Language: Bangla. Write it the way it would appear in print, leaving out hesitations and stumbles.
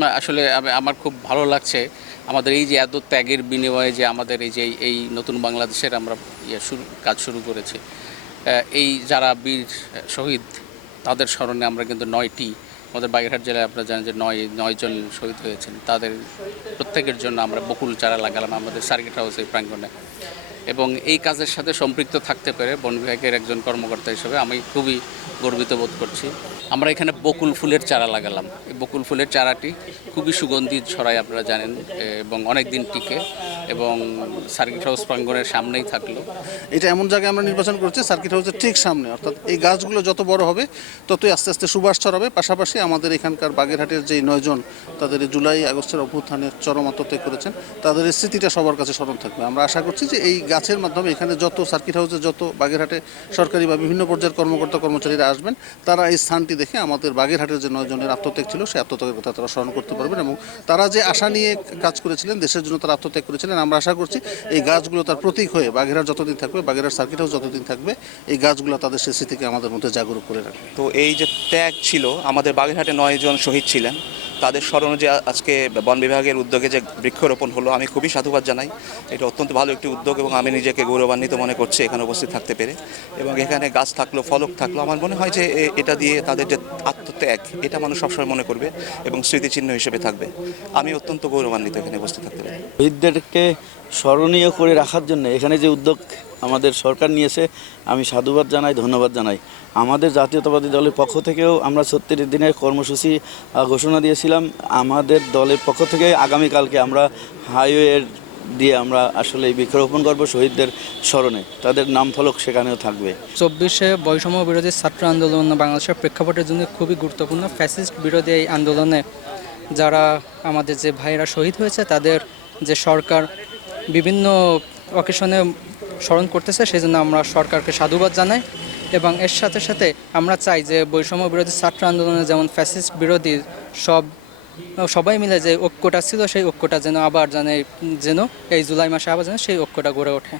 না আসলে আমার খুব ভালো লাগছে আমাদের এই যে এত ত্যাগের বিনিময়ে যে আমাদের এই যে এই নতুন বাংলাদেশের আমরা কাজ শুরু করেছি। এই যারা বীর শহীদ তাদের স্মরণে আমরা কিন্তু 9টি আমাদের বাগেরহাট জেলায় আপনারা জানেন যে 9জন শহীদ হয়েছেন, তাদের প্রত্যেকের জন্য আমরা বকুল চারা লাগালাম আমাদের সার্কিট হাউসের প্রাঙ্গণে। এবং এই কাজের সাথে সম্পৃক্ত থাকতে পেরে বন বিভাগের একজন কর্মকর্তা হিসেবে আমি খুবই গর্বিত বোধ করছি। আমরা এখানে বকুল ফুলের চারা লাগালাম। এই বকুল ফুলের চারাটি খুবই সুগন্ধি ছড়ায় আপনারা জানেন, এবং অনেক দিন টিকে, এবং সার্কিট হাউস প্রাঙ্গণের সামনেই থাকলো। এটা এমন জায়গায় আমরা নির্বাচন করছি সার্কিট হাউসের ঠিক সামনে, অর্থাৎ এই গাছগুলো যত বড় হবে ততই আস্তে আস্তে সুবাস ছড়াবে। পাশাপাশি আমাদের এখানকার বাগেরহাটের যে 9জন তাদের এই জুলাই আগস্টের অভ্যুত্থানের চরম আত্মত্যাগ করেছেন, তাদের এই স্মৃতিটা সবার কাছে স্মরণ থাকবে। আমরা আশা করছি যে এই গাছের মাধ্যমে এখানে যত সার্কিট হাউসে যত বাগেরহাটে সরকারি বা বিভিন্ন পর্যায়ের কর্মকর্তা কর্মচারীরা আসবেন, তারা এই স্থানটি দেখে আমাদের বাগেরহাটের যে 9জনের আত্মত্যাগ ছিল সেই আত্মত্যাগের কথা তারা স্মরণ করতে পারবেন, এবং তারা যে আশা নিয়ে কাজ করেছিলেন, দেশের জন্য তারা আত্মত্যাগ করেছিলেন। আমরা আশা করছি এই গাছগুলো তার প্রতীক হয়ে বাগেরহাট যতদিন থাকবে, বাগেরহাট সার্কিট হাউস যতদিন থাকবে, এই গাছগুলো তাদের সেই স্মৃতিকে আমাদের মধ্যে জাগরুক করে রাখবে। তো এই যে ত্যাগ ছিল, আমাদের বাগেরহাটে 9জন শহীদ ছিলেন, তাদের স্মরণে যে আজকে বন বিভাগের উদ্যোগে যে বৃক্ষরোপণ হলো, আমি খুবই সাধুবাদ জানাই। এটা অত্যন্ত ভালো একটি উদ্যোগ এবং আমি নিজেকে গৌরবান্বিত মনে করছি এখানে উপস্থিত থাকতে পেরে। এবং এখানে গাছ থাকলো, ফলক থাকলো, আমার মনে হয় যে এটা দিয়ে তাদের যে আত্মত্যাগ, এটা মানুষ সবসময় মনে করবে এবং স্মৃতিচিহ্ন হিসেবে থাকবে। আমি অত্যন্ত গৌরবান্বিত এখানে উপস্থিত থাকতে পেরে। শহীদদেরকে স্মরণীয় করে রাখার জন্য এখানে যে উদ্যোগ আমাদের সরকার নিয়েছে, আমি সাধুবাদ জানাই, ধন্যবাদ জানাই। আমাদের জাতীয়তাবাদী দলের পক্ষ থেকেও আমরা 36 দিনের কর্মসূচি ঘোষণা দিয়েছিলাম। আমাদের দলের পক্ষ থেকে আগামীকালকে আমরা হাইওয়ে দিয়ে আমরা আসলে এই বৃক্ষরোপণ করব শহীদদের স্মরণে, তাদের নাম ফলক সেখানেও থাকবে। 24 বৈষম্য বিরোধী ছাত্র আন্দোলন বাংলাদেশের প্রেক্ষাপটের জন্য খুবই গুরুত্বপূর্ণ। ফ্যাসিস্ট বিরোধী এই আন্দোলনে যারা আমাদের যে ভাইয়েরা শহীদ হয়েছে, তাদের যে সরকার বিভিন্ন অকেশনে স্মরণ করতেছে, সেই জন্য আমরা সরকারকে সাধুবাদ জানাই। এবং এর সাথে সাথে আমরা চাই যে বৈষম্য বিরোধী ছাত্র আন্দোলনে যেমন ফ্যাসিস্ট বিরোধী সবাই মিলে যে ঐক্যটা ছিল, সেই ঐক্যটা যেন এই জুলাই মাসে আবার যেন সেই ঐক্যটা গড়ে ওঠে।